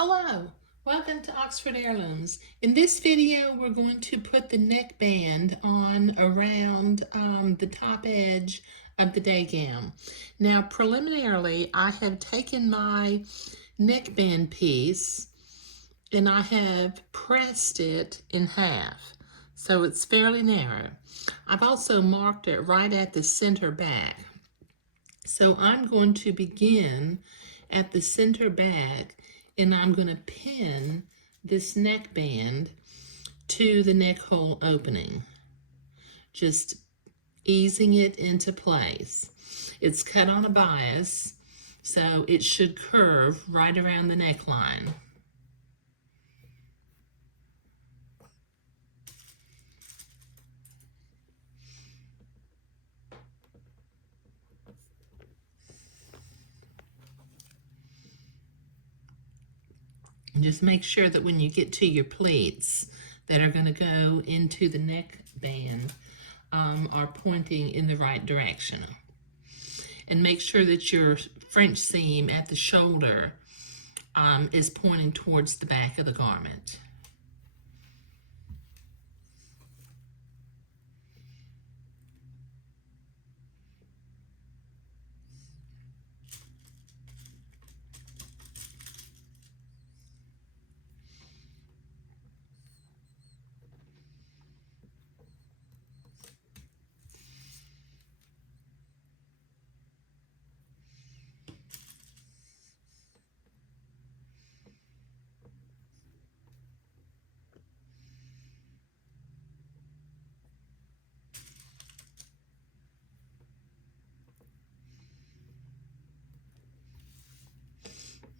Hello, welcome to Oxford Heirlooms. In this video, we're going to put the neckband on around the top edge of the day gown. Now, preliminarily, I have taken my neckband piece and I have pressed it in half, so it's fairly narrow. I've also marked it right at the center back. So I'm going to begin at the center back and I'm going to pin this neckband to the neck hole opening, just easing it into place. It's cut on a bias, so it should curve right around the neckline. And just make sure that when you get to your pleats that are going to go into the neckband are pointing in the right direction. And make sure that your French seam at the shoulder is pointing towards the back of the garment.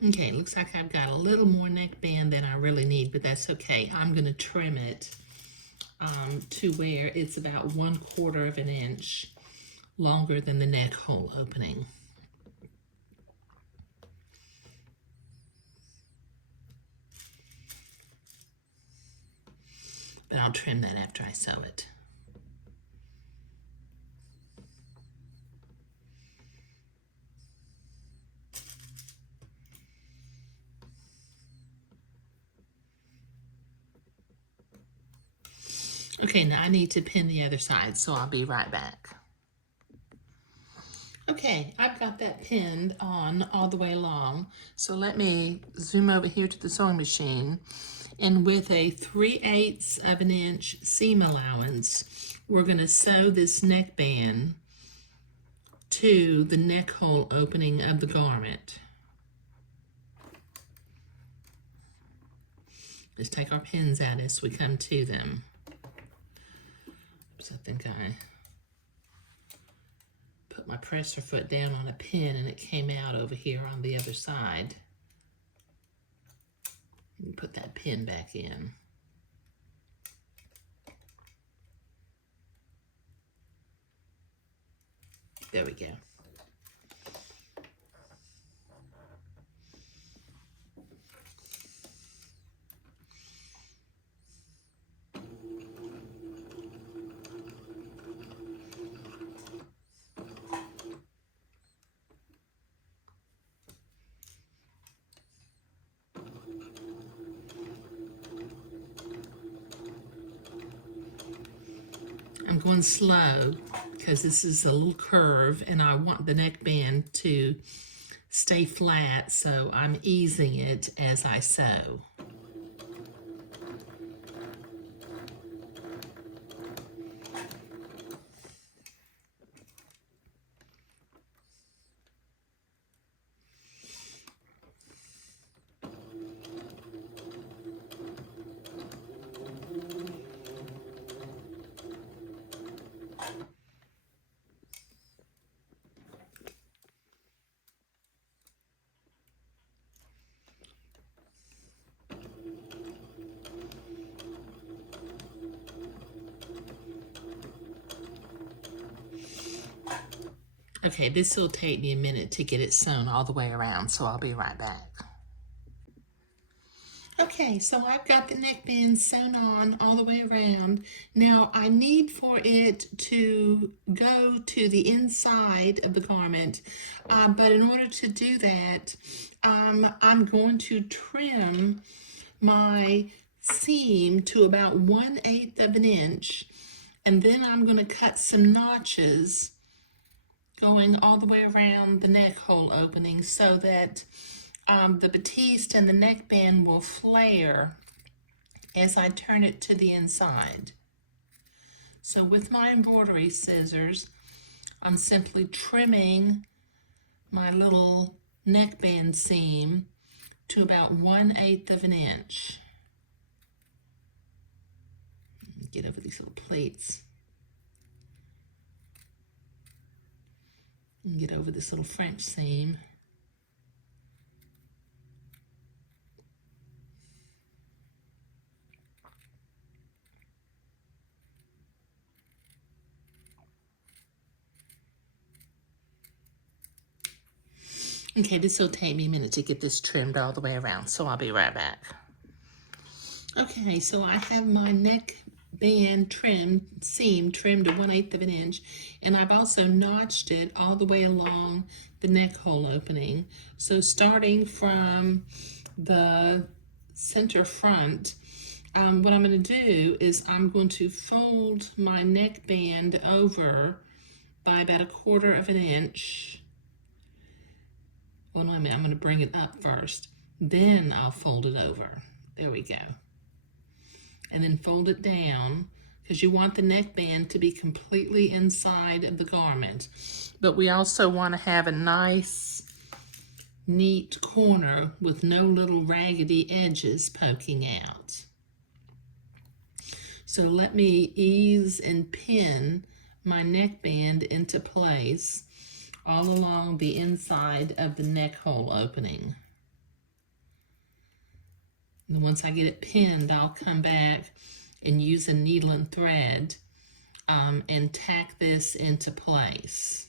Okay, looks like I've got a little more neckband than I really need, but that's okay. I'm going to trim it to where it's about 1/4 of an inch longer than the neck hole opening. But I'll trim that after I sew it. Okay, now I need to pin the other side, so I'll be right back. Okay, I've got that pinned on all the way along. So let me zoom over here to the sewing machine. And with a 3/8 of an inch seam allowance, we're going to sew this neckband to the neck hole opening of the garment. Let's take our pins out as we come to them. So I think I put my presser foot down on a pin and it came out over here on the other side. And put that pin back in. There we go. I'm going slow because this is a little curve and I want the neckband to stay flat, so I'm easing it as I sew. Okay, this will take me a minute to get it sewn all the way around, so I'll be right back. Okay, so I've got the neckband sewn on all the way around. Now I need for it to go to the inside of the garment, but in order to do that, I'm going to trim my seam to about 1/8 of an inch, and then I'm going to cut some notches going all the way around the neck hole opening so that the batiste and the neckband will flare as I turn it to the inside. So with my embroidery scissors, I'm simply trimming my little neckband seam to about 1/8 of an inch. Get over these little plates. And get over this little French seam. Okay, this will take me a minute to get this trimmed all the way around, so I'll be right back. Okay, so I have my neckband seam trimmed to 1/8 of an inch, and I've also notched it all the way along the neck hole opening. So starting from the center front, what I'm going to do is I'm going to fold my neckband over by about 1/4 of an inch. Well, wait a minute, I'm going to bring it up first. Then I'll fold it over. There we go. And then fold it down, because you want the neckband to be completely inside of the garment. But we also want to have a nice, neat corner with no little raggedy edges poking out. So let me ease and pin my neckband into place all along the inside of the neck hole opening. And once I get it pinned, I'll come back and use a needle and thread and tack this into place.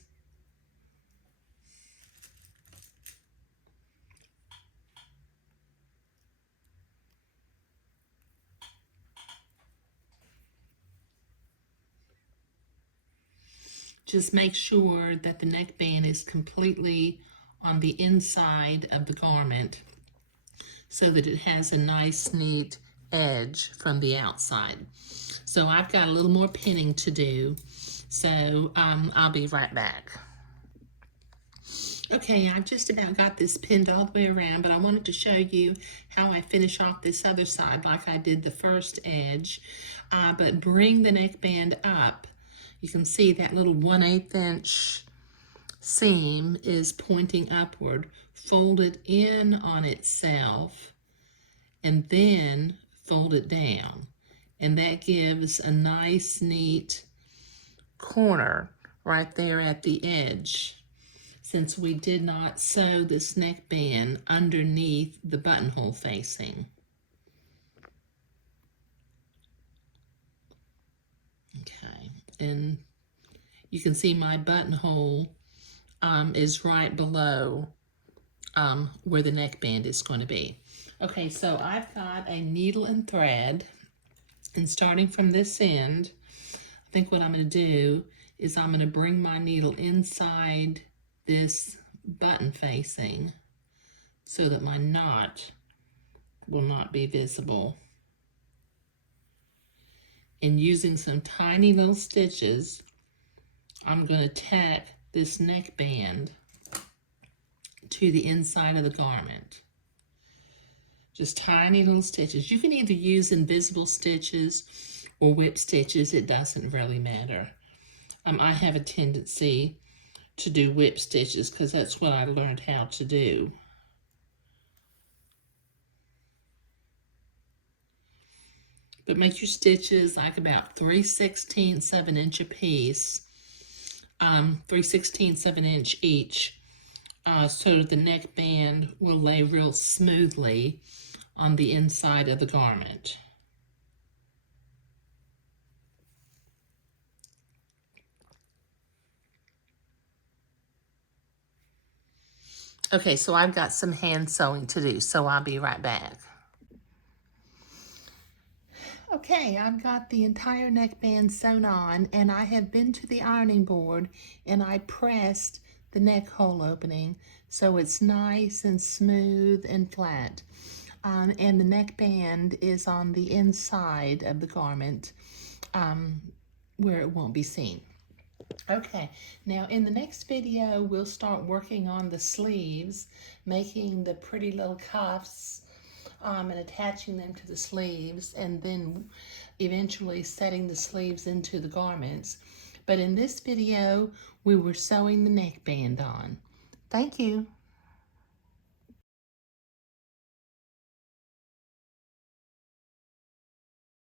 Just make sure that the neckband is completely on the inside of the garment so that it has a nice, neat edge from the outside. So I've got a little more pinning to do, so I'll be right back. Okay, I've just about got this pinned all the way around, but I wanted to show you how I finish off this other side like I did the first edge. But bring the neckband up. You can see that little 1/8 inch seam is pointing upward. Fold it in on itself and then fold it down. And that gives a nice, neat corner right there at the edge, since we did not sew this neckband underneath the buttonhole facing. Okay, and you can see my buttonhole is right below where the neckband is going to be. Okay, so I've got a needle and thread, and starting from this end, I think what I'm going to do is I'm going to bring my needle inside this button facing so that my knot will not be visible. And using some tiny little stitches, I'm going to tack this neckband to the inside of the garment. Just tiny little stitches. You can either use invisible stitches or whip stitches. It doesn't really matter. I have a tendency to do whip stitches because that's what I learned how to do. But make your stitches like about 3/16 of an inch a piece, 3/16 of an inch each, so that the neckband will lay real smoothly on the inside of the garment. Okay, so I've got some hand sewing to do, so I'll be right back. Okay, I've got the entire neckband sewn on, and I have been to the ironing board and I pressed the neck hole opening so it's nice and smooth and flat. And the neckband is on the inside of the garment where it won't be seen. Okay, now in the next video, we'll start working on the sleeves, making the pretty little cuffs and attaching them to the sleeves, and then eventually setting the sleeves into the garments. But in this video, we were sewing the neckband on. Thank you.